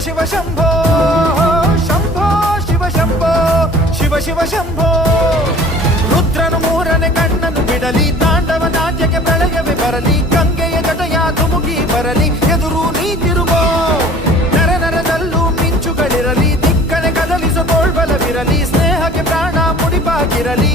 ಶಿವ ಶಂಭೋ ಶಂಭೋ ಶಿವ ಶಂಭೋ ಶಿವ ಶಿವ ಶಂಭೋ ರುದ್ರನು ಮೂರನೇ ಕಣ್ಣನ್ನು ಬಿಡಲಿ ತಾಂಡವ ನಾಟ್ಯಕ್ಕೆ ಪ್ರಳಯವೇ ಬರಲಿ ಗಂಗೆಯ ಜಟಯ ಧುಮುಕಿ ಬರಲಿ ಎದುರು ನೀ ತಿರುಗೋ ನರ ನರದಲ್ಲೂ ಮಿಂಚುಗಳಿರಲಿ ದಿಕ್ಕನೆ ಕದಲಿಸೋ ತೋಳ್ಬಲವಿರಲಿ ಸ್ನೇಹಕ್ಕೆ ಪ್ರಾಣ ಮುಡಿಪಾಗಿರಲಿ